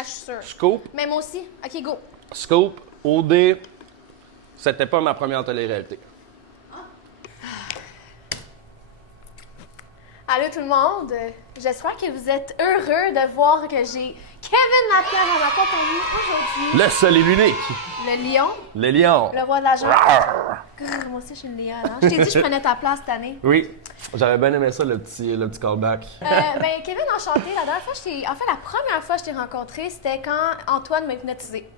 Je suis sûre. Scoop. Mais moi aussi. OK, go. Scoop. OD. C'était pas ma première télé-réalité. Allô tout le monde. J'espère que vous êtes heureux de voir que j'ai Kevin Lapierre en ma compagnie aujourd'hui. Le seul et l'unique. Le lion. Le lion. Le roi de la jungle. Grrr, moi aussi, je suis une lionne. Hein? Je t'ai dit que je prenais ta place cette année. Oui. J'avais bien aimé ça, le petit callback. Ben, Kevin, enchanté. La dernière fois, la première fois que je t'ai rencontré, c'était quand Antoine m'a hypnotisé.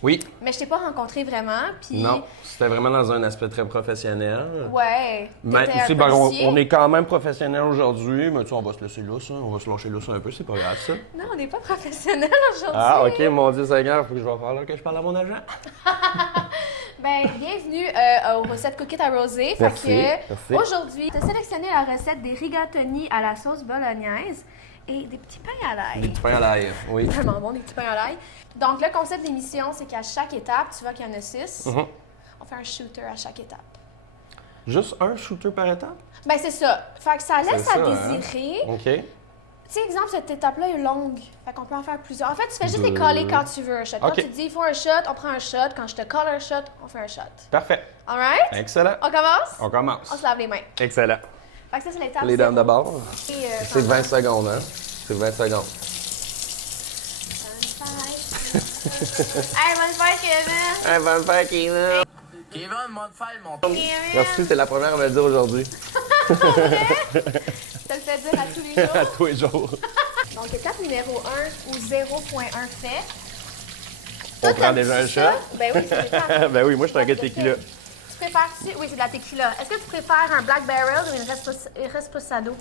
Oui. Mais je t'ai pas rencontré vraiment. Puis... Non, c'était vraiment dans un aspect très professionnel. Ouais. Mais t'étais un tu sais, ben, policier. on est quand même professionnel aujourd'hui, mais tu sais, on va se laisser lousse, hein. On va se lâcher lousse un peu, c'est pas grave ça. Non, on n'est pas professionnel aujourd'hui. Ah, ok, mon Dieu Seigneur, faut que je vais faire là que je parle à mon agent. Ben, bienvenue aux recettes Cook It à Rosé. Merci, Fait que merci. aujourd'hui, tu as sélectionné la recette des rigatoni à la sauce bolognaise et des petits pains à l'ail. Des petits pains à l'ail, oui. Vraiment bon, des petits pains à l'ail. Donc, le concept de l'émission, c'est qu'à chaque étape, tu vois qu'il y en a 6. Mhm. On fait un shooter à chaque étape. Juste un shooter par étape? Ben, c'est ça. Fait que ça laisse C'est ça, à hein? désirer. OK. Tu sais, exemple, cette étape-là est longue. Fait qu'on peut en faire plusieurs. En fait, tu fais juste les Deux. coller quand tu veux un shot. Quand Ok. tu te dis, il faut un shot, on prend un shot. Quand je te colle un shot, on fait un shot. Parfait. All right? Excellent. On commence? On commence. On se lave les mains. Excellent. Fait que ça, c'est l'étape Les dames zéro. d'abord. Et, C'est 20 secondes, hein? C'est 20 secondes. Hey, bonne fête, Kevin! Hey, bonne fête, Kevin! Kevin, mon frère, mon Kevin! Merci, t'es la première à me le dire aujourd'hui. Je te le fais dire à tous les À jours. tous les jours. Donc, étape numéro 1 ou 0.1 fait. On Toi, prend t'aimes déjà un ça? shot? Ben oui, c'est l'étape. Ben oui, moi, je suis un gars de tequila. Tu préfères-tu... Oui, c'est de la tequila. Est-ce que tu préfères un Black Barrel ou une Reposado?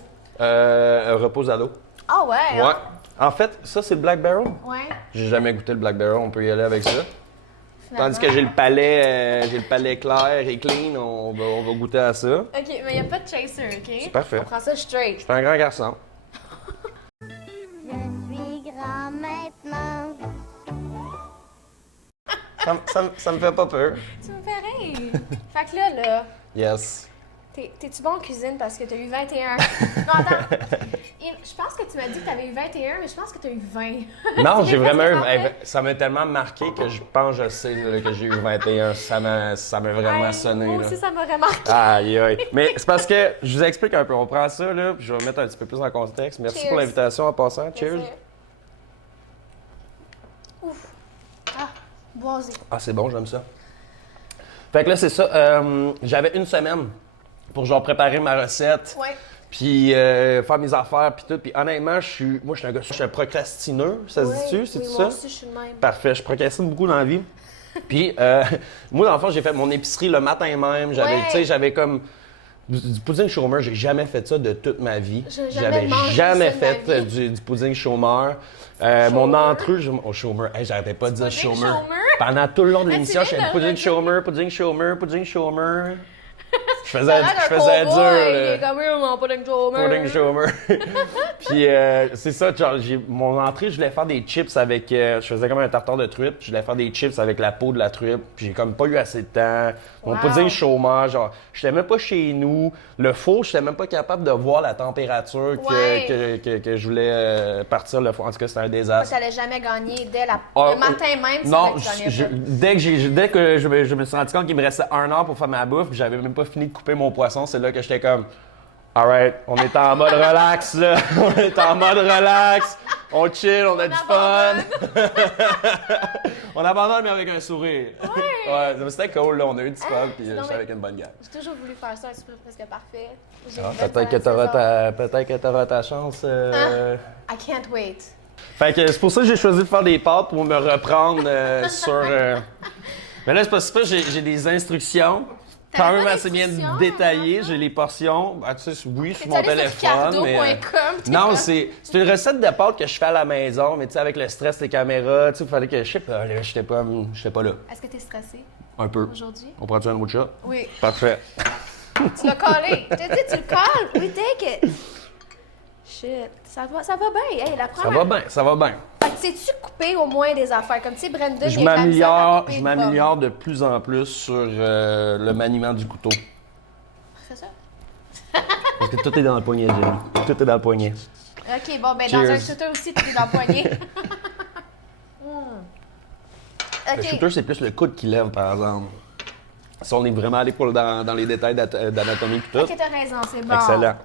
Reposado. Ah ouais? Ouais. Hein? En fait, ça, c'est le Black Barrel. Ouais. J'ai jamais goûté le Black Barrel, on peut y aller avec ça. Finalement. Tandis que j'ai le palais clair et clean, on va goûter à ça. OK, mais il n'y a pas de chaser, OK? C'est parfait. On prend ça straight. Je suis un grand garçon. Je suis grand maintenant. Ça me fait pas peur. Tu me fais rire. Fait que là, Yes. t'es-tu bon en cuisine parce que t'as eu 21? Non, attends. Je pense que tu m'as dit que t'avais eu 21, mais je pense que t'as eu 20. Non, C'est j'ai vraiment eu. parfait. Ça m'a tellement marqué que je pense que je sais là, que j'ai eu 21. Ça m'a vraiment Hey, sonné. Moi Là. aussi, ça m'aurait marqué. Aïe, aïe. Mais c'est parce que je vous explique un peu. On prend ça, là, puis je vais mettre un petit peu plus en contexte. Merci Cheers. pour l'invitation en passant. Cheers. Merci. Ouf. Ah, boisé. Ah, c'est bon, j'aime ça. Fait que là, c'est ça. J'avais une semaine pour genre préparer ma recette. Ouais. Puis faire mes affaires, puis tout. Puis honnêtement, moi, je suis un gars, je suis un procrastineux, ça se dit-tu? C'est oui, tout moi ça? aussi, je suis le même. Parfait, je procrastine beaucoup dans la vie. Puis moi, dans le fond, j'ai fait mon épicerie le matin même. J'avais, Ouais. tu sais, j'avais comme du pudding chômeur. J'ai jamais fait ça de toute ma vie. J'ai jamais J'avais mangé jamais ça de ma fait vie. du pudding chômeur. Mon entrée, chômeur. Hey, j'arrêtais pas de dire Pudding chômeur. chômeur? Pendant tout le long de Ah, l'émission, tu je viens faisais de pudding le chômeur, pudding chômeur, pudding chômeur. Je T'as faisais l'air je d'un faisais cowboy, dur. Il est là. comme non, pas d'un Pudding chômeur. Puis c'est ça, genre, mon entrée, je voulais faire des chips avec. Je faisais comme un tartare de truite, puis je voulais faire des chips avec la peau de la truite, puis j'ai comme pas eu assez de temps. Mon Wow. pudding chômeur, genre, j'étais même pas chez nous. Le four, j'étais même pas capable de voir la température que je voulais partir le four. En tout cas, c'était un désastre. Tu n'allais jamais gagner dès Ah, le matin même. tu Non, savais que tu gagnais dès que je me suis rendu compte qu'il me restait 1 heure pour faire ma bouffe, puis j'avais même pas fini de couper mon poisson, c'est là que j'étais comme, alright, on est en mode relax là, on est en mode relax, on chill, on a du fun, on abandonne mais avec un sourire. Ouais, mais c'était cool là, on a eu du fun, puis non, j'étais mais- avec une bonne gang. J'ai toujours voulu faire ça, un super presque parfait. J'ai Ah, une belle peut-être que t'auras ta chance. I can't wait. Fait que c'est pour ça que j'ai choisi de faire des pâtes pour me reprendre sur. Mais là, c'est pas super, j'ai des instructions. T'avais Quand même pas assez bien d'instructions, détaillées, hein? j'ai les portions. Ah, tu sais, oui, sur T'es mon allé sur téléphone. Mais, ricardo.com, t'es non, comme- c'est une recette de pâtes que je fais à la maison, mais tu sais, avec le stress des caméras, tu sais, il fallait que je sais pas, là, j'étais pas là. Est-ce que t'es stressé Un peu. aujourd'hui? On prend-tu un autre shot? Oui. Parfait. Tu l'as collé. Je te dis, tu le colles. Oui, take it. Shit. Ça va bien. Hey, la Ça première... va bien, ça va bien. Fait que sais-tu couper au moins des affaires? Comme tu sais, Brandon, Je il a de la misère à couper je une m'améliore de plus en plus sur le maniement du couteau. pomme. Fais ça. Parce que tout est dans le poignet, Jenny. Tout est dans le poignet. OK, bon, ben Cheers. dans un shooter aussi, tu es dans le poignet. Le shooter, c'est plus le coude qui lève, par exemple. Si on est vraiment allé dans les détails d'anatomie et tout. Ok, t'as raison, c'est bon. Excellent.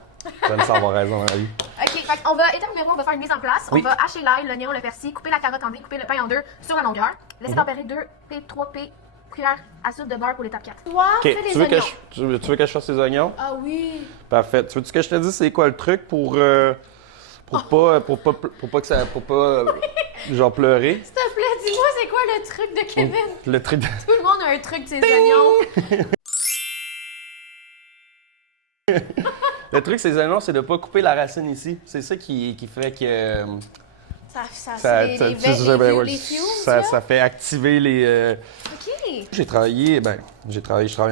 J'aime ça avoir raison dans la vie. Ok, fait on va, étape numéro 1, on va faire une mise en place. Oui. On va hacher l'ail, l'oignon, le persil, couper la carotte en dés, couper le pain en deux sur la longueur. Laisser tempérer 2 P, 3 P, cuillère à soupe de beurre pour l'étape 4. Toi, OK. fais les Tu veux, oignons. tu veux que je fasse ces oignons? Ah oui. Parfait. Tu veux que je te dise c'est quoi le truc pour pas genre pleurer? S'il te plaît, dis-moi c'est quoi le truc de Kevin? Le truc de... Tout le monde a un truc de ses oignons. Le truc, ces oignons, c'est de pas couper la racine ici. C'est ça qui fait que... Ça fait activer les... Ok. Je travaille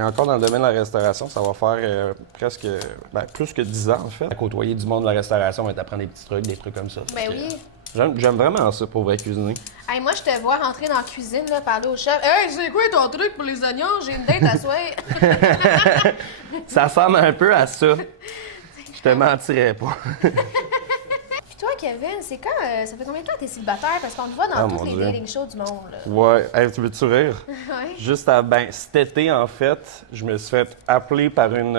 encore dans le domaine de la restauration. Ça va faire presque, plus que 10 ans en fait. À côtoyer du monde de la restauration, on va t'apprendre des petits trucs, des trucs comme ça. Ben oui. J'aime vraiment ça pour vrai cuisiner. Hey, moi, je te vois rentrer dans la cuisine, là, parler au chef. Hey, c'est quoi ton truc pour les oignons? J'ai une date à soir. Ça ressemble un peu à ça. Je te mentirais pas. Puis toi, Kevin, c'est quand. Ça fait combien de temps que t'es célibataire? Parce qu'on te voit dans Ah, tous mon les Dieu. dating shows du monde, là. Ouais. Hey, tu veux-tu rire? Ouais. Juste cet été, en fait, je me suis fait appeler par une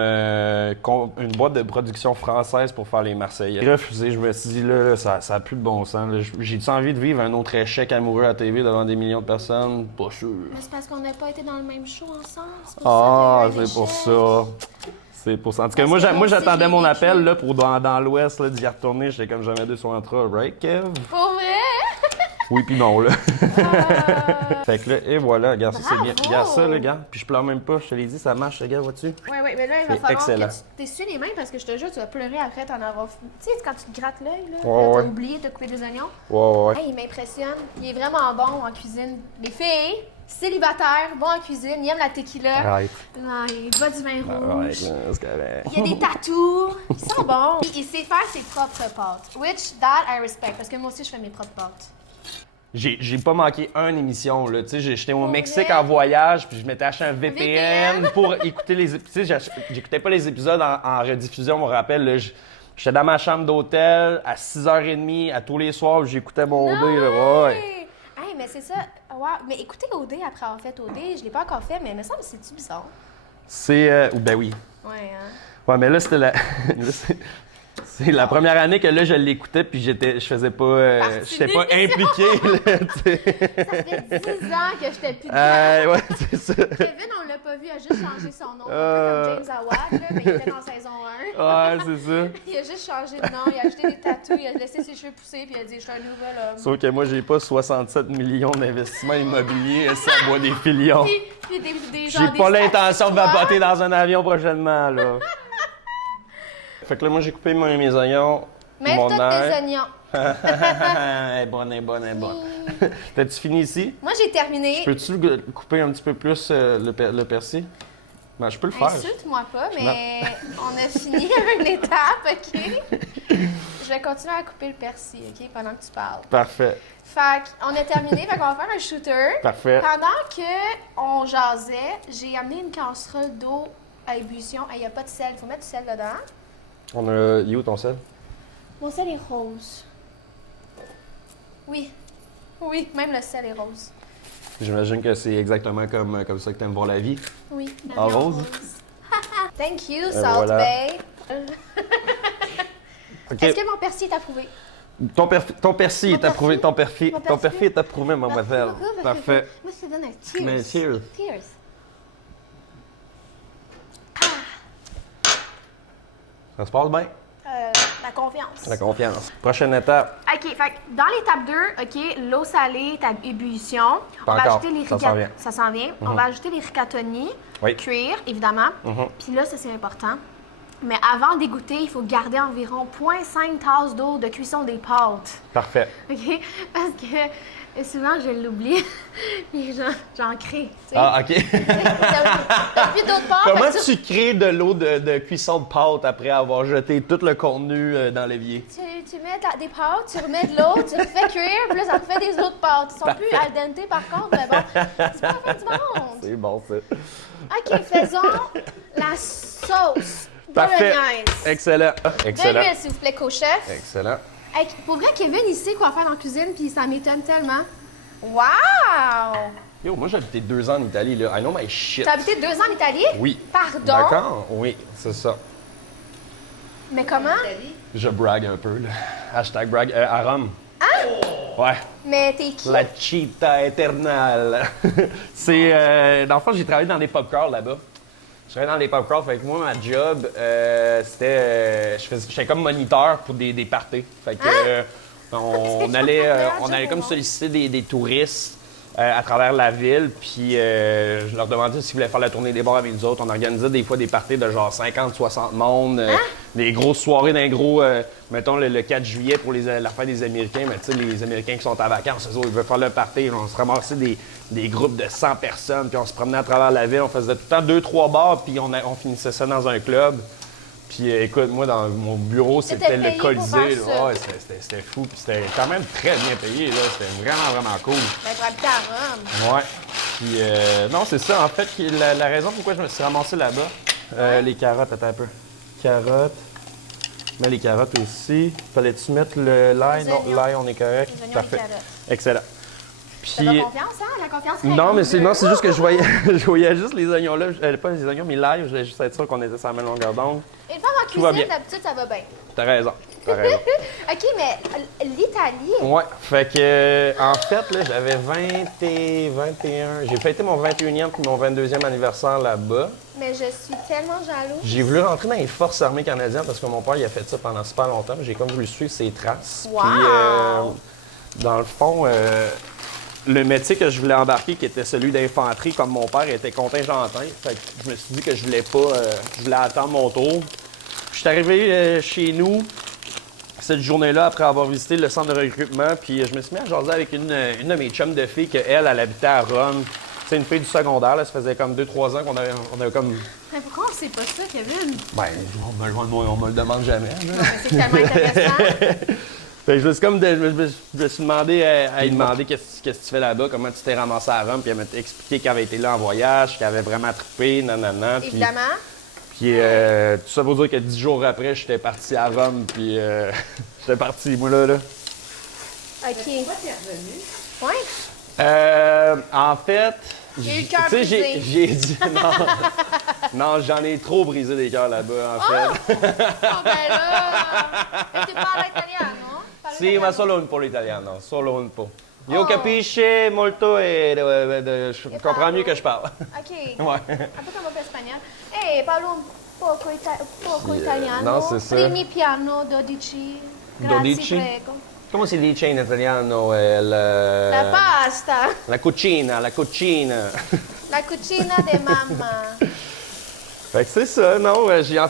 boîte de production française pour faire les Marseillais. J'ai refusé, je me suis dit, là, ça a plus de bon sens. Là. J'ai-tu envie de vivre un autre échec amoureux à TV devant des millions de personnes? Pas sûr. Mais c'est parce qu'on n'a pas été dans le même show ensemble. C'est Ah, pour ça qu'il y a eu un c'est pour échec. ça. C'est pour ça. En tout cas, Parce moi, que moi aussi, j'attendais j'ai mon vécu. appel là, pour dans l'Ouest là, d'y retourner. J'étais comme jamais deux sur un train. Right, Kev? Pour vrai? Oui, puis non, là. Ah. Fait que là, et voilà, regarde ça, c'est bien. Bravo! Regarde ça, là, regarde. Puis je pleure même pas, je te l'ai dit, ça marche, regarde, vois-tu? Ouais, mais là, il va C'est falloir excellent. que tu t'essuies les mains parce que je te jure, tu vas pleurer après t'en avoir. Tu sais, quand tu te grattes l'œil, là, Ouais, là, ouais. t'as oublié de couper des oignons. Ouais. Hey, il m'impressionne. Il est vraiment bon en cuisine. Les filles, célibataires, bon en cuisine, il aime la tequila. Arrête. Non, il boit du vin Arrête, rouge. là, c'est correct. Il y a des tatous. Ils sont bons. Il sait faire ses propres pâtes. Which, that I respect. Parce que moi aussi, je fais mes propres pâtes. J'ai pas manqué une émission, là. Tu sais, j'étais au Pour Mexique vrai? en voyage, puis je m'étais acheté un VPN VPN? pour écouter les épisodes. Tu sais, j'écoutais pas les épisodes en rediffusion, je me rappelle. Là, j'étais dans ma chambre d'hôtel à 6h30 à tous les soirs, j'écoutais mon dé, là. Ouais. Hey, mais c'est ça. Wow. Mais écoutez OD après avoir fait OD, je l'ai pas encore fait, mais il me semble que c'est-tu bizarre? C'est. Ben oui. Ouais, hein? Ouais, mais là, c'était la. Là, c'est la première année que là, je l'écoutais, puis je faisais pas. Partie J'étais pas de l'émission. impliqué, là, tu sais. Ça fait 10 ans que j'étais plus dedans. Ouais, c'est ça. Kevin, on l'a pas vu, il a juste changé son nom. Un peu comme James Awad, là, mais il était dans saison 1. Ouais, c'est ça. Il a juste changé de nom, il a acheté des tatous, il a laissé ses cheveux pousser, puis il a dit « Je suis un nouvel homme ». Sauf que moi, j'ai pas 67 millions d'investissements immobiliers, ça boit des filions. Puis des J'ai genre pas des l'intention de statues, vapoter dans un avion prochainement, là. Fait que là, moi, j'ai coupé mes oignons, Mêle mon tous tes ail. oignons. Elle est bonne, elle est bonne, elle est bonne. T'as-tu fini ici? Moi, j'ai terminé. Peux-tu couper un petit peu plus le persil? Ben, je peux le faire. Insulte-moi pas, mais on a fini une étape, OK? Je vais continuer à couper le persil, OK, pendant que tu parles. Parfait, Fait qu'on a terminé, fait qu'on va faire un shooter. parfait. Pendant qu'on jasait, j'ai amené une casserole d'eau à ébullition. Il n'y a pas de sel, il faut mettre du sel dedans. On a... Il est où ton sel? Mon sel est rose. Oui. Oui, même le sel est rose. J'imagine que c'est exactement comme ça que t'aimes voir la vie. Oui. la En vie rose? Thank you, Salt voilà. Bay. OK. Est-ce que mon persil est approuvé? Ton persil est approuvé. Ton persil Mon persil? est approuvé, mademoiselle. Merci beaucoup, Parfait. Moi, je te donne un tears. Mais cheers. Tears. Ça se passe bien? La confiance. La confiance. Prochaine étape. OK, fait que dans l'étape 2, OK, l'eau salée est à ébullition. Pas On va encore, ajouter les ça s'en vient. Ça s'en vient. On va ajouter les rigatoni, Oui. cuire, évidemment. Puis là, ça, c'est important. Mais avant d'égoutter, il faut garder environ 0,5 tasses d'eau de cuisson des pâtes. Parfait. OK? Parce que souvent, je l'oublie. Puis j'en crée. Tu sais. Ah, OK. T'as plus d'autres pâtes. Comment fait que tu crées de l'eau de cuisson de pâte après avoir jeté tout le contenu dans l'évier? Tu mets des pâtes, tu remets de l'eau, tu refais cuire, puis là, ça refait des autres pâtes. Ils sont plus al dente par contre, mais bon, c'est pas la fin du monde. C'est bon, ça. OK, faisons la sauce Parfait. bolognaise. Excellent. De Excellent. l'huile, s'il vous plaît, co-chef. Excellent. Hey, pour vrai, Kevin, il sait quoi faire dans la cuisine, puis ça m'étonne tellement. Wow! Yo, moi j'ai habité 2 ans en Italie, là. I know my shit. T'as habité 2 ans en Italie? Oui. Pardon? D'accord? Oui, c'est ça. Mais comment? Je brague un peu, là. Hashtag brague. À Rome. Ah? Ouais. Mais t'es qui? La Città Eternale. C'est... dans le fond, j'ai travaillé dans des pub crawls là-bas. Je travaillais dans des pub crawls, fait que moi, ma job, c'était... j'étais comme moniteur pour des parties. Fait que on allait comme solliciter des touristes à travers la ville, puis je leur demandais s'ils voulaient faire la tournée des bars avec nous autres. On organisait des fois des parties de genre 50-60 monde, des grosses soirées d'un gros, mettons le 4 juillet pour la fête des Américains, mais tu sais, les Américains qui sont en vacances, eux autres, ils veulent faire leur party. On se ramassait des groupes de 100 personnes, puis on se promenait à travers la ville, on faisait tout le temps 2-3 bars, puis on finissait ça dans un club. Puis écoute, moi, dans mon bureau, c'était le Colisée. Ouais, c'était fou. Puis c'était quand même très bien payé. Là. C'était vraiment, vraiment cool. Ben, pour habiter à Rome. Ouais. Puis non, c'est ça. En fait, la raison pourquoi je me suis ramassé là-bas, les carottes, attends un peu. Carottes. Mets les carottes aussi. Fallait-tu mettre l'ail? Non, l'ail, on est correct. Les oignons, Parfait. les carottes. Excellent. T'as pas Puis... confiance, hein? La confiance Non, mais c'est juste que je voyais juste les oignons là. Pas les oignons, mais l'ail. Je voulais juste être sûr qu'on était sur la même longueur d'onde. Une femme en Tout va cuisine, bien. d'habitude, ça va bien. T'as raison. T'as raison. OK, mais l'Italie... Ouais, fait que, en fait, là, j'avais 20 et 21. J'ai fêté mon 21e puis mon 22e anniversaire là-bas. Mais je suis tellement jalouse. J'ai voulu rentrer dans les forces armées canadiennes parce que mon père, il a fait ça pendant super longtemps. J'ai comme voulu suivre ses traces. Wow! Puis, dans le fond, le métier que je voulais embarquer, qui était celui d'infanterie, comme mon père, était contingentin. Fait que je me suis dit que je voulais pas... je voulais attendre mon tour. Je suis arrivé chez nous cette journée-là après avoir visité le centre de recrutement, puis je me suis mis à jaser avec une de mes chums de filles qu'elle habitait à Rome. C'est une fille du secondaire, là, ça faisait comme 2-3 ans qu'on avait comme... Mais pourquoi on sait pas ça, Kevin? Ben, on me le demande jamais. Là. Non, mais c'est tellement intéressant. Fait que je me suis demandé à lui demander qu'est-ce que tu fais là-bas, comment tu t'es ramassé à Rome, puis elle m'a expliqué qu'elle avait été là en voyage, qu'elle avait vraiment trippé, nanana. Évidemment. Puis tout ça pour dire que 10 jours après, j'étais parti à Rome, puis j'étais parti, moi, là. OK. Pourquoi t'es revenu? Oui. En fait, J'ai eu le cœur tu sais, brisé. j'ai dit non. Non, j'en ai trop brisé des cœurs là-bas, en fait. Oh, ben là! E tu parla italiano? Parli Sì, ma solo un po' l'italiano, solo un po'. Io capisce molto e je comprends mieux que je parle. OK. Ouais. Un peu comme un peu espagnol. Parlo un poco italiano. non, c'est ça. Primi piano, 12. Grazie, 12? prego. Come si dice in italiano? La pasta. La cucina, la cucina. La cucina de mamma. Fait que c'est ça, non. Il a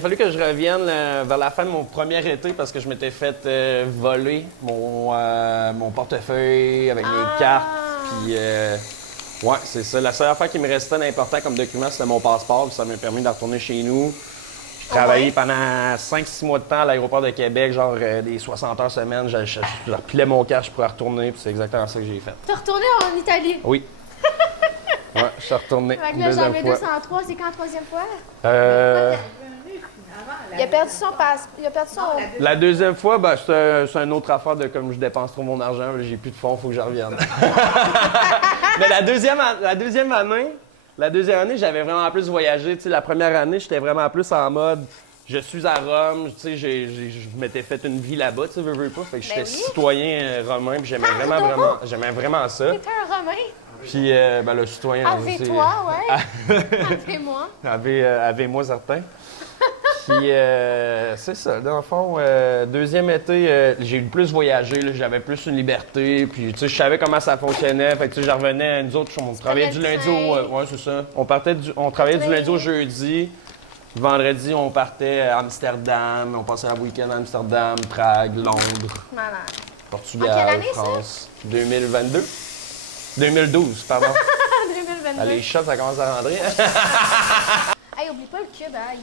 fallu que je revienne vers la fin de mon premier été parce que je m'étais fait voler mon portefeuille avec mes cartes. Puis, ouais, c'est ça. La seule affaire qui me restait d'important comme document, c'était mon passeport. Puis ça m'a permis de retourner chez nous. J'ai travaillé pendant 5-6 mois de temps à l'aéroport de Québec, genre des 60 heures semaine. Je repilais mon cash pour retourner. Puis c'est exactement ça que j'ai fait. T'es retourné en Italie? Oui. Ouais, je suis retourné. Fait que là, deuxième j'avais fois. 203, c'est quand la troisième fois? Euh, Il a perdu son passe. Il a perdu son. La deuxième fois, ben, c'est une autre affaire de comme je dépense trop mon argent, là, j'ai plus de fonds, il faut que je revienne. Mais la deuxième année, j'avais vraiment plus voyagé. Tu sais, la première année, j'étais vraiment plus en mode je suis à Rome, tu sais, je m'étais fait une vie là-bas, tu sais, veux pas. Fait que j'étais oui. citoyen romain, puis j'aimais vraiment ça. T'es un Romain. Puis ben, le citoyen aussi. Avec-toi, ouais. Avec-moi. Avec-moi certain. Puis c'est ça, dans le fond, deuxième été, j'ai eu plus voyagé, là, j'avais plus une liberté, puis tu sais, je savais comment ça fonctionnait, fait que tu sais, je revenais, nous autres, on travaillait du lundi au... ouais, c'est ça. On travaillait du lundi au jeudi, vendredi, on partait à Amsterdam, on passait un week-end à Amsterdam, Prague, Londres, Malade. Portugal, En quelle année, ça? France. 2022? 2012, pardon. 2022. Allez, les shots, ça commence à rentrer. Hey, oublie pas le cube, hein.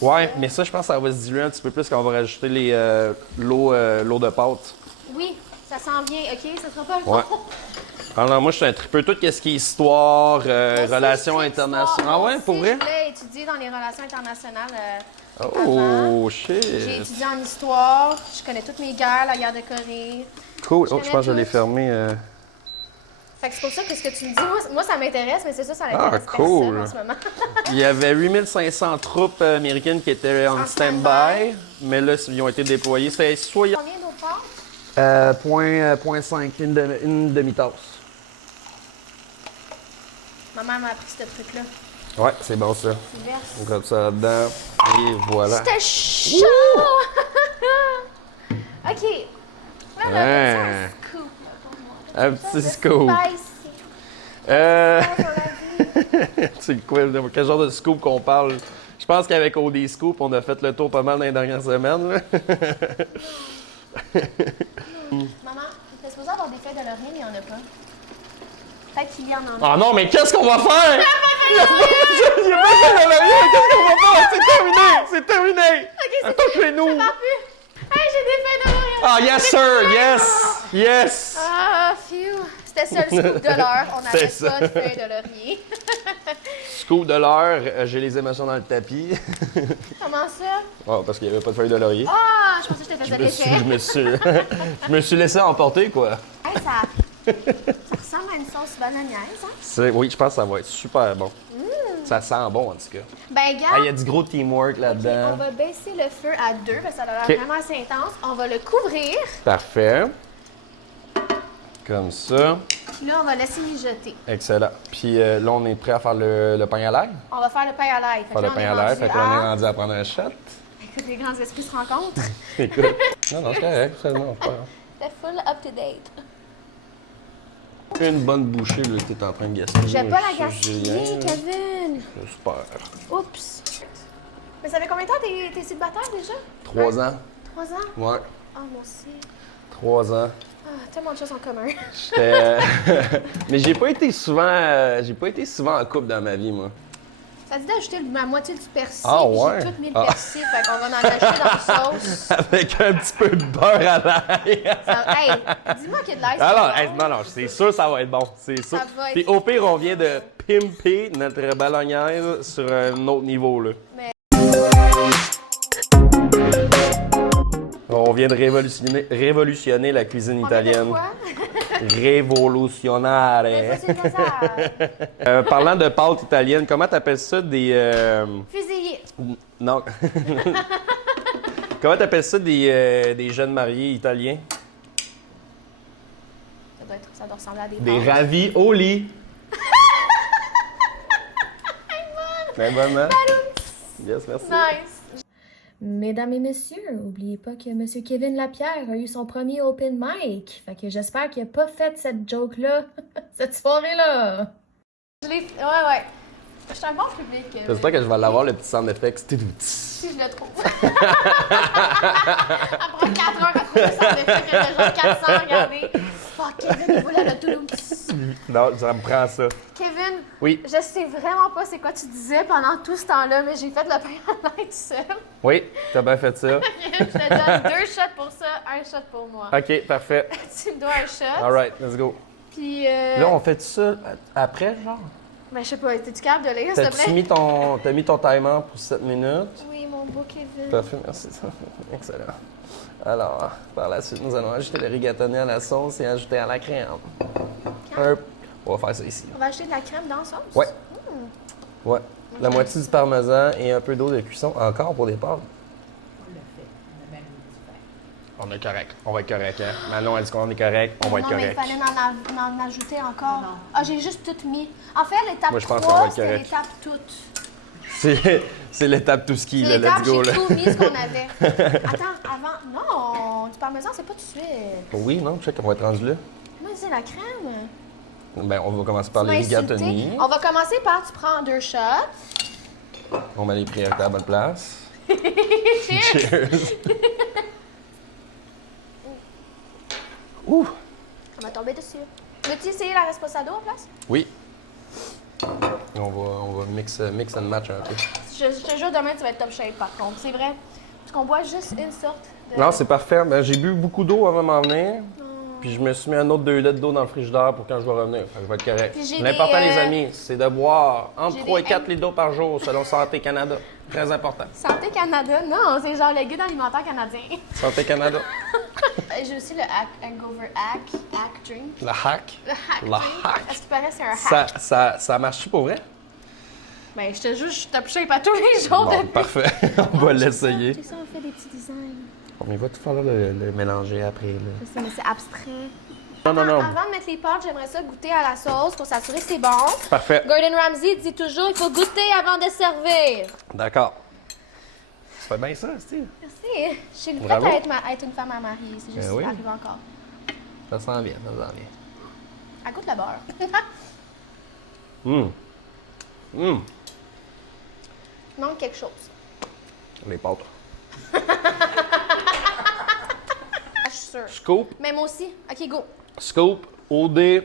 Ouais, mais ça, je pense que ça va se diluer un petit peu plus quand on va rajouter l'eau de pâte. Oui, ça s'en vient, OK? Ça sera pas le Ouais. Alors, moi, je suis un tripeux. Tout ce qui est histoire, relations internationales. Ah ouais, pour vrai? Je voulais étudier dans les relations internationales. Oh, shit. J'ai étudié en histoire. Je connais toutes mes guerres, la guerre de Corée. Cool. Je Oh, je pense que je l'ai tout. fermé. Fait que c'est pour ça que ce que tu me dis, moi ça m'intéresse, mais c'est ça l'intéresse cool. personne en ce moment. Il y avait 8500 troupes américaines qui étaient en stand-by, mais là, ils ont été déployés. C'est soit... Combien d'eau forte? Point 5, une demi-tasse. Maman m'a appris ce truc-là. Ouais, c'est bon ça. Tu verses. On comme ça là-dedans, et voilà. C'était chaud! OK. Là, Ouais. un scoop. Un petit scoop. Spicy. Pour la vie. C'est quoi, de quel genre de scoop qu'on parle? Je pense qu'avec OD Scoop, on a fait le tour pas mal dans les dernières semaines. Là. Maman, t'es supposé avoir des feuilles de laurier, mais il n'y en a pas. Peut-être qu'il y en a. Ah non, mais qu'est-ce qu'on va faire? Il y a pas de laurier, qu'est-ce qu'on va faire? C'est terminé! C'est terminé! Attends chez nous! Hey, j'ai des feuilles de laurier! Ah, yes, sir! Yes! Yes! Ah, phew! C'était ça le scoop de l'heure. On n'avait C'est pas de feuilles de laurier. Scoop de l'heure, j'ai les émotions dans le tapis. Comment ça? Oh, parce qu'il n'y avait pas de feuille de laurier. Ah, je pensais que je te faisais l'effet. Je me suis laissé emporter, quoi. Hey, ça ressemble à une sauce bananière, hein? Oui, je pense que ça va être super bon. Ça sent bon, en tout cas. Ben, Il y regarde, a du gros teamwork là-dedans. on va baisser le feu à 2 parce que ça a l'air Ok. vraiment assez intense. On va le couvrir. Parfait. Comme ça. Puis là, on va laisser mijoter. Excellent. Puis là, on est prêt à faire le pain à l'ail? On va faire le pain à l'ail. Fait que Faire là, le on pain est à l'ail. rendu Fait que là, on est rendu à prendre un shot. Écoute, les grands esprits se rencontrent. Écoute. Non, c'est correct. C'est non, pas grave. C'était full up-to-date. Une bonne bouchée, là, que t'es en train de gaspiller. Je vais pas la Ça, gaspiller, Julien. Kevin. Super. Oups. Mais ça fait combien de temps t'es célibataire déjà? 3 ans. 3 ans? Ouais. Ah, moi aussi. 3 ans. Ah, tellement de choses en commun. J'étais. Mais j'ai pas été souvent en couple dans ma vie, moi. Ça dit d'ajouter la moitié du persil. Ah, puis ouais? J'ai tout mis le persil, fait qu'on va en ajouter dans la sauce. Avec un petit peu de beurre à l'ail. Hey, dis-moi qu'il y a de l'ail. Alors, c'est hey, bon. non, c'est sûr ça va être bon. C'est sûr. Ça va être- Puis au pire, on vient de pimper notre ballonnière sur un autre niveau, là. Mais- On vient de révolutionner la cuisine On met de italienne. quoi? Révolutionnaire. Mais ça, c'est ça. Parlant de pâtes italiennes, comment t'appelles ça des... Fusillé. Non. Comment t'appelles ça des jeunes mariés italiens? Ça doit ressembler à des Des pâtes. ravioli. Ben bonne, hein? Yes, merci. Nice. Mesdames et messieurs, n'oubliez pas que M. Kevin Lapierre a eu son premier open mic. Fait que j'espère qu'il n'a pas fait cette joke-là, cette soirée-là. Ouais. Je suis un bon public. J'espère que je vais l'avoir, le petit sound effect. Si je le trouve. Après 4 heures à trouver ça, des fois que j'ai genre 400 regardez. Fuck, Kevin, il voulait le Toulouse. Non, ça me prend ça. Kevin, Oui. je sais vraiment pas c'est quoi tu disais pendant tout ce temps-là, mais j'ai fait le pain à l'ail tout seul. Oui, t'as bien fait ça. Je te donne 2 shots pour ça, 1 shot pour moi. OK, parfait. Tu me dois un shot. All right, let's go. Puis, Là, on fait ça après, genre? ben, je sais pas, t'es-tu capable de lire, s'il te T'as-tu plaît? mis ton timer pour 7 minutes? Oui, mon beau Kevin. Parfait, merci. Excellent. Alors, par la suite, nous allons ajouter le rigatoni à la sauce et ajouter à la crème. On va faire ça ici. On va ajouter de la crème dans la sauce? Ouais. Ouais. La moitié du parmesan et un peu d'eau de cuisson encore pour des pâtes. On est correct. On va être correct, hein? Manon a dit qu'on est correct, on va être Non, mais il correct. fallait en ajouter encore. Ah, j'ai juste tout mis. En fait, l'étape Moi, je pense 3, qu'on va être c'était correct. l'étape toute. C'est l'étape tout ski, C'est là, let's l'étape, go, j'ai là. tout mis ce qu'on avait. Attends, avant. Non, du parmesan, c'est pas tout de suite. Oui, non, je sais qu'on va être rendu là. Moi, c'est la crème. Ben, on va commencer par Tu les m'as insulté. rigatoni. On va commencer par, tu prends 2 shots. On met les priorités à la bonne place. Cheers. Cheers! Ouh! On va tomber dessus. Veux-tu essayer la Resposado en place? Oui. On va mix and match un peu. Je te jure, demain, tu vas être top shape par contre. C'est vrai. Parce qu'on boit juste une sorte de... Non, c'est parfait. Ben, j'ai bu beaucoup d'eau avant de m'en venir. Puis je me suis mis un autre 2 litres d'eau dans le frigidaire pour quand je vais revenir. Fait que je vais être correct. Puis j'ai L'important, des, les amis, c'est de boire entre j'ai 3 et des 4 litres d'eau par jour selon Santé Canada. Très important. Santé Canada? Non, c'est genre le guide alimentaire canadien. Santé Canada. j'ai aussi le hangover hack drink. Le hack? Le hack Le drink. hack. À ce qui paraît, c'est un hack. Ça marche-tu pour vrai? Ben, je te jure, je tape shape à tous les jours Bon, depuis. parfait. On va l'essayer. C'est ça, on fait des petits designs. On va tout faire le mélanger après. Là. Je sais, mais c'est abstrait. Non, non, non. Avant de mettre les pâtes, j'aimerais ça goûter à la sauce pour s'assurer que c'est bon. Parfait. Gordon Ramsay dit toujours il faut goûter avant de servir. D'accord. Tu fais bien ça, Steve. Merci. Je suis prête Bravo. à être une femme à marier. C'est juste oui. arrivé encore. Ça sent bien, ça sent bien. Elle goûte le beurre. Il manque quelque chose. Les pâtes. Je suis sûre. Scoop. Mais moi aussi. OK, go. Scoop, OD,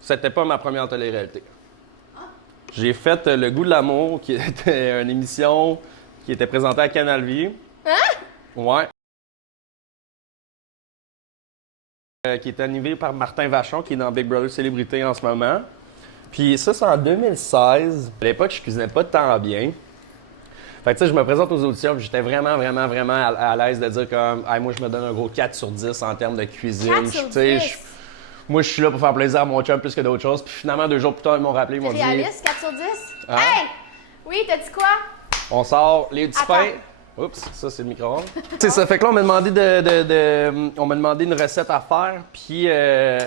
c'était pas ma première télé-réalité. J'ai fait Le Goût de l'amour, qui était une émission qui était présentée à Canal Vie. Hein? Ouais. Qui est animé par Martin Vachon, qui est dans Big Brother Célébrité en ce moment. Puis ça, c'est en 2016. À l'époque, je cuisinais pas tant bien. Fait que tu sais, je me présente aux auditions, puis j'étais vraiment à l'aise de dire comme hey, moi, je me donne un gros 4 sur 10 en termes de cuisine. 4 sur Tu sais, 10? moi, je suis là pour faire plaisir à mon chum plus que d'autres choses. Puis finalement, 2 jours plus tard, ils m'ont rappelé, ils m'ont dit Réaliste, 4 sur 10? Ah. Hey! Oui, t'as dit quoi? on sort les petits Attends. pains. Oups, ça, c'est le micro-ondes. C'est ça. Fait que là, on m'a demandé on m'a demandé une recette à faire. Puis je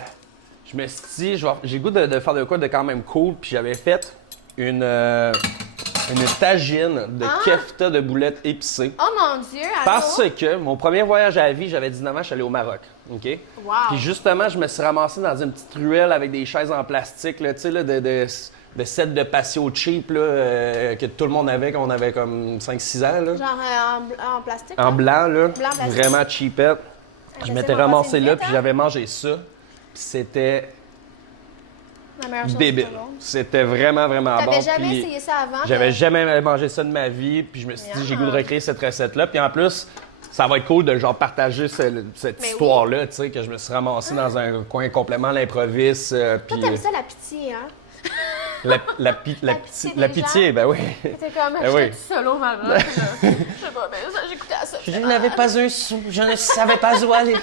me suis dit, j'ai le goût de faire de quoi de quand même cool. Puis j'avais fait une tagine de kefta de boulettes épicées. Oh mon Dieu, allô? Parce que mon premier voyage à la vie, j'avais 19 ans, je suis allé au Maroc. OK? Wow. Puis justement, je me suis ramassé dans une petite ruelle avec des chaises en plastique, là, tu sais, là, de sets de patio cheap, là, que tout le monde avait quand on avait comme 5-6 ans, là. Genre en plastique? En hein? blanc, là. Blanc plastique. Vraiment cheapette. Je J'essaie m'étais d'en passer ramassé une là, vite, puis hein? j'avais mangé ça. Puis c'était La meilleure chose débile. du monde. C'était vraiment bon. T'avais jamais puis essayé ça avant? J'avais jamais mangé ça de ma vie, puis je me suis dit, j'ai goût de recréer cette recette-là. Puis en plus, ça va être cool de genre partager cette Mais histoire-là, tu sais, que je me suis ramassé dans un coin complètement à l'improviste. Toi, Puis t'aimes ça, la pitié, hein? la pitié, ben oui. T'es comme, Eh oui. j'étais tout seul au Maroc, là. Je sais pas, mais ça, j'écoutais à ça. Je n'avais pas un sou, je ne savais pas où aller.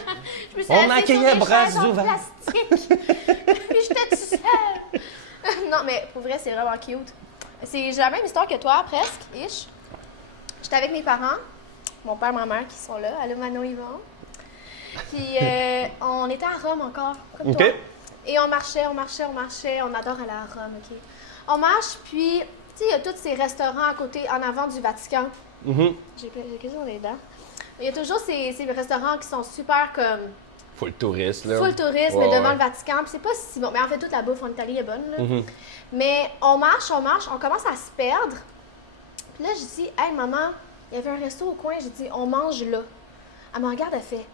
Je me suis On assise m'accueillait sur des bras chaises en ouverts. plastique. Puis j'étais toute seule. Non, mais pour vrai, c'est vraiment cute. J'ai la même histoire que toi, presque, ish. J'étais avec mes parents, mon père et ma mère qui sont là. Allô, Manon, Yvon. Puis on était à Rome encore, comme OK. toi. Et on marchait. On adore aller à Rome, OK? On marche, puis, tu sais, il y a tous ces restaurants à côté, en avant du Vatican. Mhm. J'ai quelque chose dans les dents. Il y a toujours ces restaurants qui sont super comme Full touriste, là. full tourisme Ouais, devant ouais. le Vatican. Puis c'est pas si bon. Mais en fait, toute la bouffe en Italie est bonne. Là. Mhm. Mais on marche, on commence à se perdre. Puis là, j'ai dit, hey maman, il y avait un resto au coin. J'ai dit, on mange là. Elle me regarde, elle fait,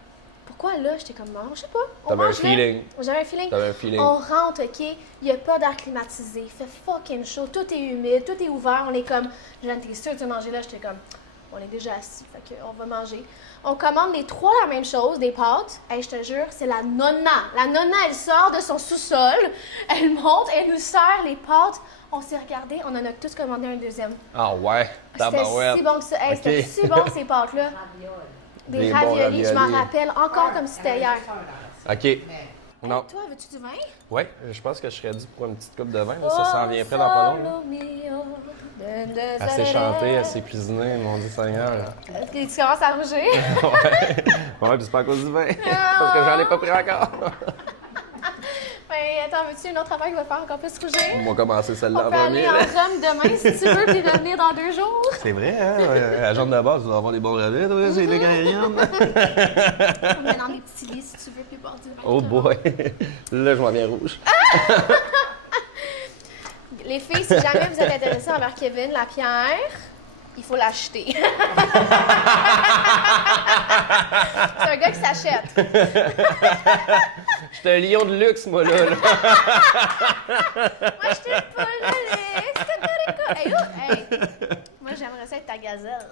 pourquoi là? J'étais comme, non, je sais pas. On T'avais un mange là. feeling. J'avais un feeling. T'avais un feeling. On rentre, OK? Il n'y a pas d'air climatisé. Il fait fucking chaud. Tout est humide. Tout est ouvert. On est comme, Jeanne, t'es sûre de manger là? J'étais comme, on est déjà assis. Fait qu'on va manger. On commande les trois la même chose, des pâtes. Hey, je te jure, c'est la nonna. La nonna, elle sort de son sous-sol. Elle monte, elle nous sert les pâtes. On s'est regardé. On en a tous commandé un deuxième. Ah ouais, C'était tabarouette. si bon que ça. Hey, Ok. c'était si bon ces pâtes-là. Des Des bons raviolis, je m'en raviolis. rappelle encore comme si c'était hier. OK. Non. Toi, veux-tu du vin? Ouais, je pense que je serais dû pour une petite coupe de vin. Là. Ça s'en vient près dans pas long. Là. Assez chanté, assez cuisiné, mon Dieu Seigneur. Là. Est-ce que tu commences à rougir? Ouais, puis c'est pas à cause du vin. Parce que j'en ai pas pris encore. Ben, attends, veux-tu une autre affaire qui va te faire encore plus rougir? On va commencer celle-là On en peut aller premier. en là. Rome demain si tu veux, puis revenir dans 2 jours. C'est vrai, hein? La jambe de base, tu dois avoir des bons relais, toi, c'est les Caraïbes. On met dans des petits lits si tu veux, puis boire du vin. Oh boy! Là, je m'en viens rouge. Les filles, si jamais vous êtes intéressées envers Kevin Lapierre, il faut l'acheter. C'est un gars qui s'achète. J'étais un lion de luxe, moi, là. Moi, je suis pas là, Hey, oh, hey. Moi, j'aimerais ça être ta gazelle.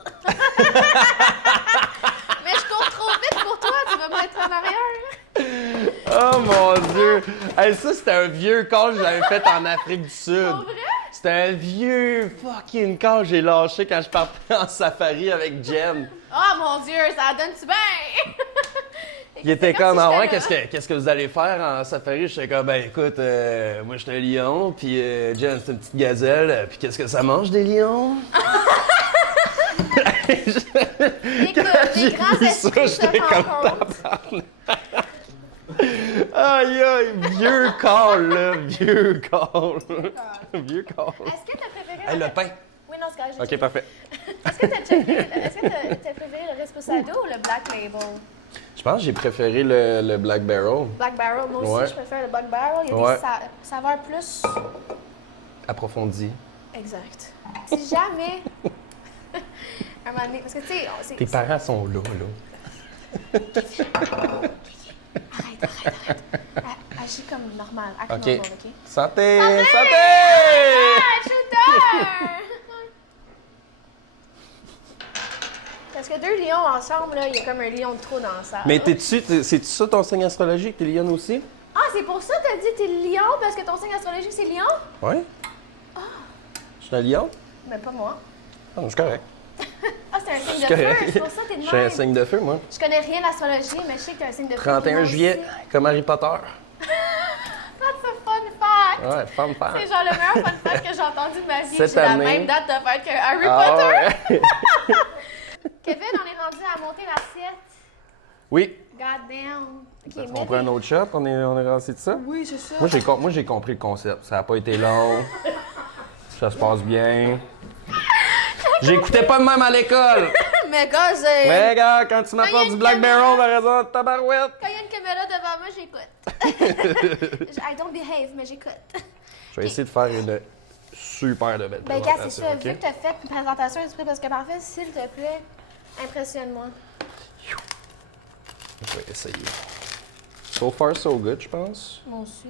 Mais je cours trop vite pour toi, tu vas me mettre en arrière. Oh mon Dieu! Hey, ça, c'était un vieux call que j'avais fait en Afrique du Sud. Pour vrai? C'était un vieux fucking call que j'ai lâché quand je partais en safari avec Jen. Oh mon Dieu, ça donne-tu bien? Il était comme, si ah ouais, j'étais qu'est-ce que vous allez faire en safari? J'étais comme, ben écoute, moi j'étais un lion, puis Jen c'est une petite gazelle, puis qu'est-ce que ça mange des lions? Écoute, les grands esprits se rencontrent. Aïe aïe, vieux call là, vieux call. Vieux call. Est-ce que t'as préféré... Hey, le pain. Oui, non, c'est correct. Ok, parfait. Est-ce que t'as préféré le Resposado ou le Black Label? Je pense que j'ai préféré le Black Barrel. Black Barrel, moi aussi, Ouais. je préfère le Black Barrel. Il y a Ouais. des saveurs plus... Approfondi. Exact. Si jamais... un moment donné, parce que tu sais... Tes parents sont là. Arrête. Agis comme normal. Acte Ok. normal, OK? Santé! Ah, shooter! Parce que deux lions ensemble, là, il y a comme un lion de trop dans la salle. Mais c'est-tu ça ton signe astrologique? T'es lion aussi? Ah, c'est pour ça que t'as dit t'es lion, parce que ton signe astrologique, c'est lion? Oui. Je suis un lion? Mais pas moi. Ah, je suis correct. Ah, c'est un signe Je de suis feu, correct. c'est pour ça que t'es de Je suis un même. signe de feu, moi. Je connais rien à l'astrologie, mais je sais que t'es un signe de feu. 31 moi juillet, aussi. comme Harry Potter. That's a fun fact! Ouais, fun C'est fact. genre le meilleur fun fact que j'ai entendu de ma vie. Cette J'ai la année- même date de fête que Harry Ah, Potter. ouais. Kevin, on est rendu à monter l'assiette. Oui. God damn. Ok, On prend un autre shot, on est rentré de ça? Oui, c'est ça. Moi, j'ai compris le concept. Ça n'a pas été long. Ça se passe bien. J'écoutais pas de même à l'école. Mais gars, c'est... Mais gars, quand tu Quand il y a m'apportes une du Black caméra- Barrel, par exemple, tabarouette. Quand il y a une caméra devant moi, j'écoute. I don't behave, mais j'écoute. Je vais essayer de faire une super de belle Ben, gars, c'est présentation, ça. OK? Vu que t'as fait une présentation esprit parce que parfait, s'il te plaît, impressionne-moi. Je vais essayer. So far, so good, je pense. Moi aussi.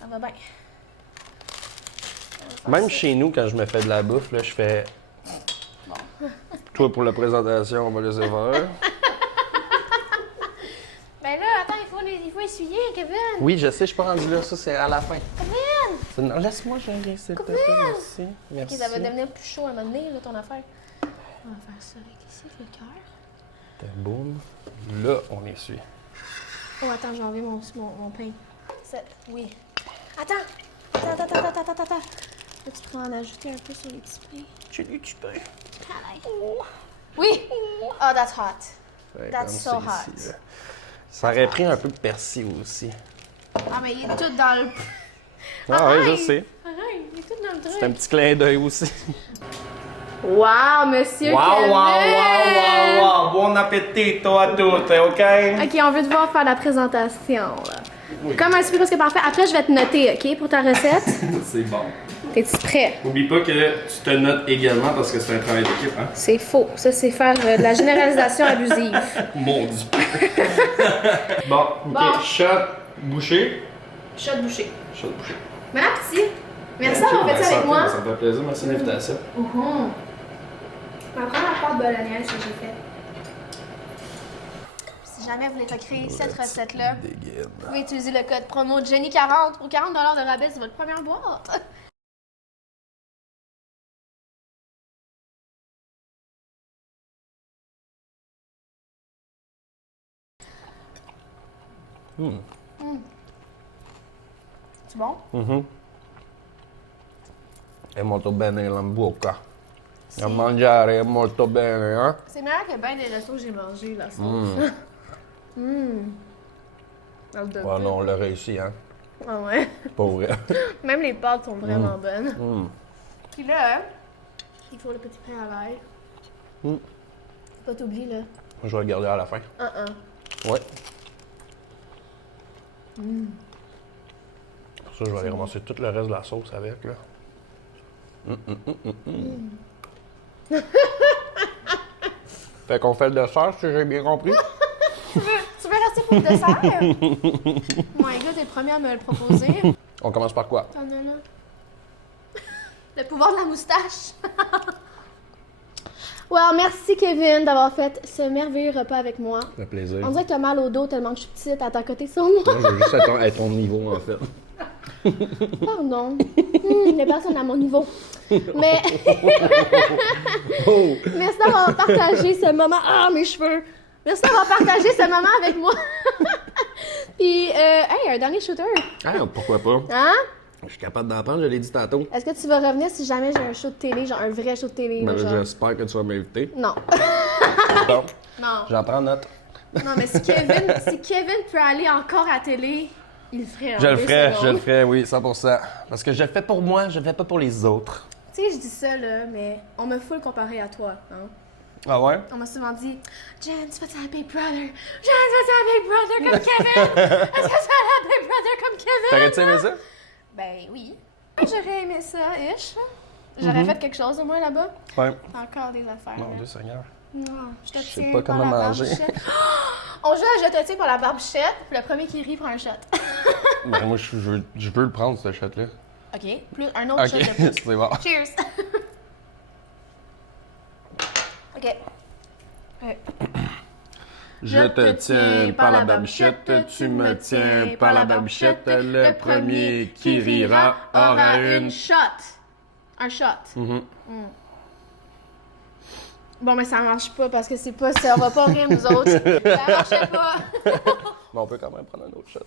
Ça va bien. Même chez nous, quand je me fais de la bouffe, là, je fais... Toi, pour la présentation, on va laisser faire. Ben là, attends, il faut essuyer, Kevin. Oui, je sais, je suis pas rendu là. Ça, c'est à la fin. Kevin! Non, laisse-moi gérer, s'il te plaît. Merci. Ok, Merci. ça va devenir plus chaud à un moment donné, là, ton affaire. On va faire ça avec ici, le cœur. Boum. Là, on essuie. Oh, attends, j'ai enlevé mon pain. Oui. Attends. Là, tu pourrais en ajouter un peu sur les petits pains. J'ai du petit pain. Oui! Oh, that's hot. Ouais, That's comme so ça hot. ici, là. Ça aurait pris un peu de persil aussi. Ah, mais il est tout dans le... Ah oui, je Arrête! sais. Arrête, il est tout dans le truc. C'est un petit clin d'œil aussi. Wow, monsieur Wow, Kevin! wow, wow, wow, wow. Bon appétit à toutes, OK? OK, on veut devoir faire la présentation, là. Comme un super presque parfait. Après, je vais te noter, OK, pour ta recette. C'est bon. T'es-tu prêt? N'oublie pas que tu te notes également parce que c'est un travail d'équipe, hein? C'est faux. Ça, c'est faire de la généralisation abusive. Mon Dieu. Bon, OK. Bon. Shot bouché. Chat bouché. Shot bouché. Maintenant, petit, merci d'avoir fait ça avec moi. Ça me fait plaisir. Merci de l'invitation. Ma première pâte bolognaise que j'ai faite. Si jamais vous voulez recréer cette recette-là, Dégaine. vous pouvez utiliser le code promo Jenny40 pour 40 de rabais sur votre première boîte. C'est bon? È molto bene la bocca. A mangiare è molto bene, hein? C'est meilleur que bien des restos que j'ai mangé, la sauce. Ouais, non, on l'a réussi, hein? Ah ouais. Pas vrai. Même les pâtes sont vraiment bonnes. Puis là, il faut le petit pain à l'ail. Faut pas t'oublier, là. Je vais le garder à la fin. Ouais. Pour ça, je vais aller ramasser tout le reste de la sauce avec, là. Fait qu'on fait le dessert, si j'ai bien compris. Tu veux rester pour le dessert? My God, t'es le premier à me le proposer. On commence par quoi? Oh non, non. Le pouvoir de la moustache. Well, merci Kevin d'avoir fait ce merveilleux repas avec moi. Ça fait plaisir. On dirait que t'as mal au dos tellement que je suis petite à ta côté sur moi. Moi, je veux juste être à ton niveau, en fait. Pardon. Les personnes à mon niveau. Mais Oh! merci d'avoir partagé ce moment. Ah, mes cheveux! Merci d'avoir partagé ce moment avec moi. Puis, hey, un dernier shooter. Ah, pourquoi pas? Hein? Je suis capable d'en prendre, je l'ai dit tantôt. Est-ce que tu vas revenir si jamais j'ai un show de télé, genre un vrai show de télé? Ben, là, genre? j'espère que tu vas m'inviter. Non. Bon, Non. j'en prends note. Non, mais si Kevin peut aller encore à la télé, il le ferait. Je le ferai, oui, 100%. Parce que je le fais pour moi, je le fais pas pour les autres. Tu sais, je dis ça, là, mais on me full comparé à toi, hein. Ah ouais? On m'a souvent dit, Jen, tu vas-tu à Big Brother? Jen, tu vas-tu à Big Brother comme Kevin? Est-ce que tu vas aller à Big Brother comme Kevin? T'aurais-tu aimé ça? Ben oui. J'aurais aimé ça, ish. J'aurais fait quelque chose au moins là-bas. Ouais. Encore des affaires. Mon là. Dieu Seigneur. Non, je te Je sais tiens pas par comment la manger. barbichette. On joue à Je te tiens par la barbichette, puis le premier qui rit prend un shot. Ben, moi, je veux le prendre, ce shot-là. OK, plus un autre shot de Ok, plus. c'est bon. Cheers! OK. Je te tiens par la barbichette, tu me tiens par la barbichette. Le premier qui rira aura une. shot. Un shot. Mhm. Bon, mais ça marche pas parce que c'est pas ça. On va pas rire, nous autres. Ça marchait pas. Mais on peut quand même prendre un autre shot.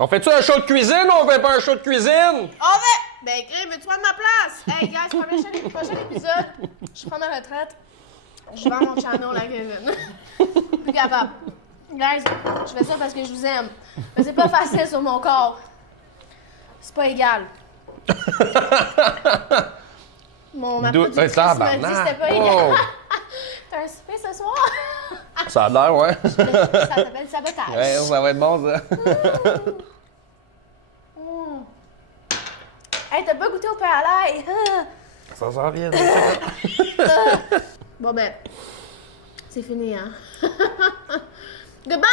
On fait-tu un show de cuisine ou on fait pas un show de cuisine? On va! Ben, Grim, veux-tu prendre ma place? Hey, guys, prochain épisode, je prends ma retraite. Je vends mon channel à Kevin. Plus capable. Guys, je fais ça parce que je vous aime. Mais c'est pas facile sur mon corps. C'est pas égal. Ma productrice m'a dit que c'était pas égal. T'as un souper ce soir? Ça a l'air, ouais. Ça s'appelle sabotage. Ouais, ça va être bon, ça. Hey, t'as pas goûté au pain à l'ail? Ça s'en vient. Bon ben, c'est fini, hein? Goodbye!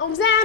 On vous aime!